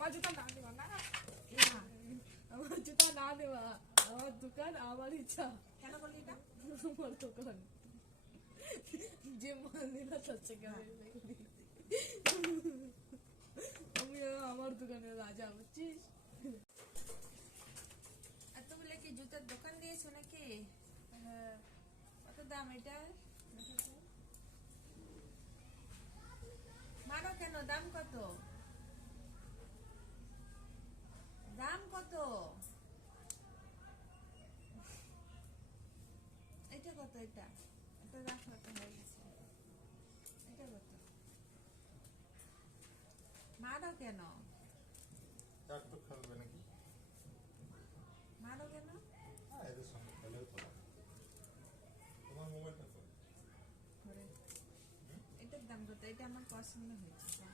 আমার জুতা না দেবা না, আমার জুতা না দেবা, আমার দোকান আমার ইচ্ছা। কেন বললি এটা? আমার দোকান যে মাল নিল তার থেকে আমি আমার দোকানের রাজা, বুঝছিস? এত বলে কি জুতার দোকান দিয়েছো নাকি? কত দাম এটা? মারো কেন? দাম কত? দাম কত? এটা কত? এটা এটা রাখো, এটা হয়ে গেছে। এটা কত? মারো কেন? একটু খেলবে নাকি? মারো কেন? এদের সঙ্গে খেলেও তো তোমার মোবাইলটা তো ঘরে। এটার দাম কত? এটা আমার পছন্দ হয়েছে।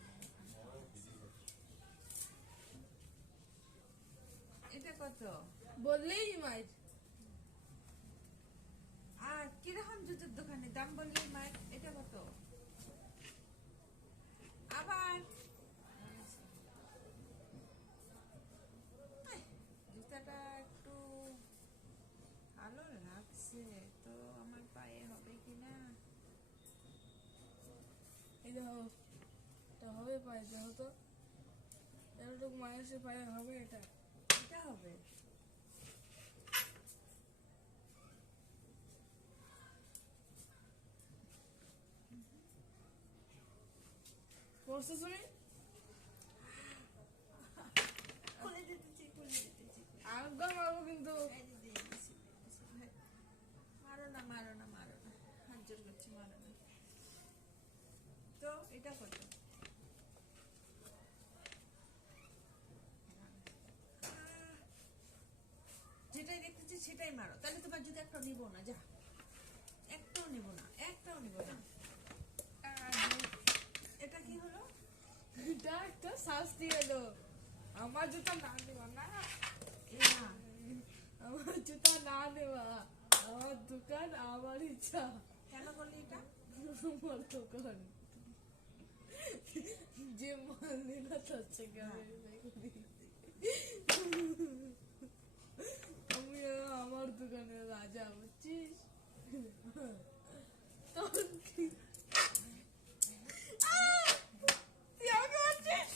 এটা কত? বললেই মাইর। আর কিরকম জুতোর দোকানে দাম বললি মায়ের? এটা কত? আবার জুতাটা একটু ভালো লাগছে তো, আমার পায়ে হবে কিনা? এই দেখো, এটা হবে পায়ে, দেখো তো এতটুকু মানুষের পায়ে হবে এটা? এটা হবে। পড়ছো তুমি? খুলে দিতেছি, খুলে দিতেছি। আজ্ঞা মারবো কিন্তু। এই যে দিয়ে দিতেছি, মারো না, মারো না, মারো না, হাত জোর করছি, মারো না। তো এটা কত? যেটাই দেখতেছি সেটাই মারো, তাহলে তোমার যদি একটা নিবো না, যা একটাও নিবো না, একটাও নিবো না। এটা কি হলো? এটা একটা শাস্তি এলো। আমার জুতা না দেবা না, না, আমার জুতা না দেবা, আমার দোকান আমার ইচ্ছা। কেন বললি এটা? আমার দোকান যে মাল নিল তার থেকে আমি আমার দোকানের রাজা, বুঝছিস? তখন কি তুই আমাকে মারছিস?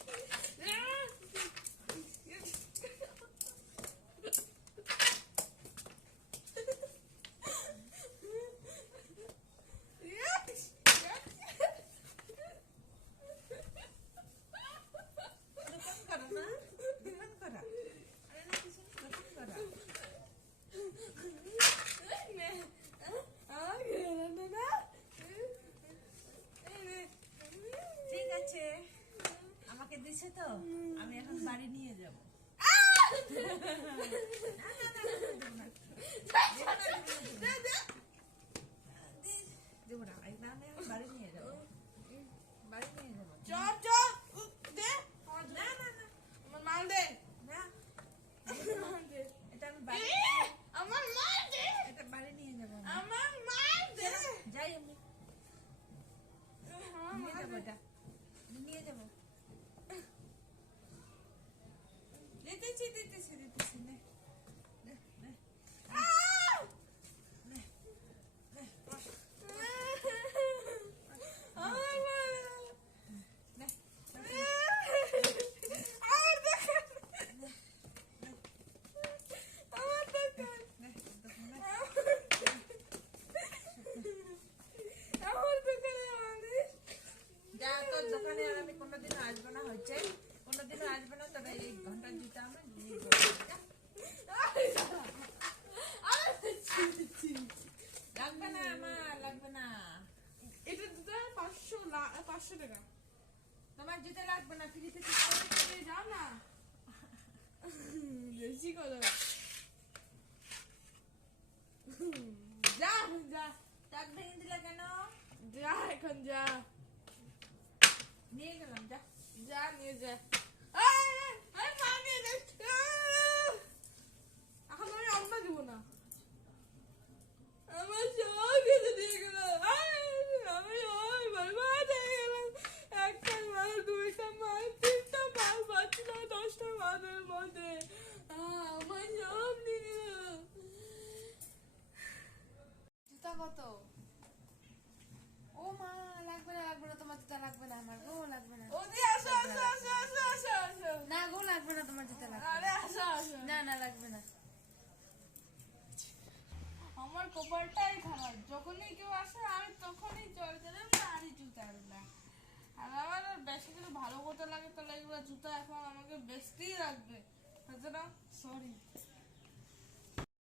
দোকান করা না, দোকান করা। আরে না, কিছু না, দোকান করা। ঠিক আছে, আমাকে দিছে তো, আমি এখন বাড়ি নিয়ে যাব। দেবো না, আমি এখন বাড়ি নিয়ে যাবো, বাড়ি নিয়ে যাবো। চপ দে, না না না আমার মাল দে, না, মাল দে, এটা আমি বাড়ি, আমার মাল দে, এটা বাড়ি নিয়ে যাবো। আমার মাল দে। যাই আমি নিয়ে যাবো, এটা নিয়ে যাবো। দিতেছি দিতেছি দিতেছি, নে নে নে নে নে নে। যা, তোর দোকানে আর আমি কোনোদিনও আসবো না, হচ্ছে কোনোদিনও আসবো না, তবে এই ঘন্টার জুতা আমার নিয়ে যাবো। কত? ও মা, লাগবে না লাগবে না, তোমার জুতা লাগবে না, আমার গো লাগবে না। ওদি আসো আসো আসো আসো আসো আসো। না গো লাগবে না, তোমার জুতা লাগবে আরে আসো আসো। না, না লাগবে না। আমার কপালটাই খারাপ, যখনই কেউ আসে আমি তখনই জল দিলাম না আরই জুতা আনলাম। আর আমার আর বেশি করে ভালো করতে লাগে তাহলে এগুলো জুতা এখন আমাকে বেচতেই লাগবে। সুতরাং সরি।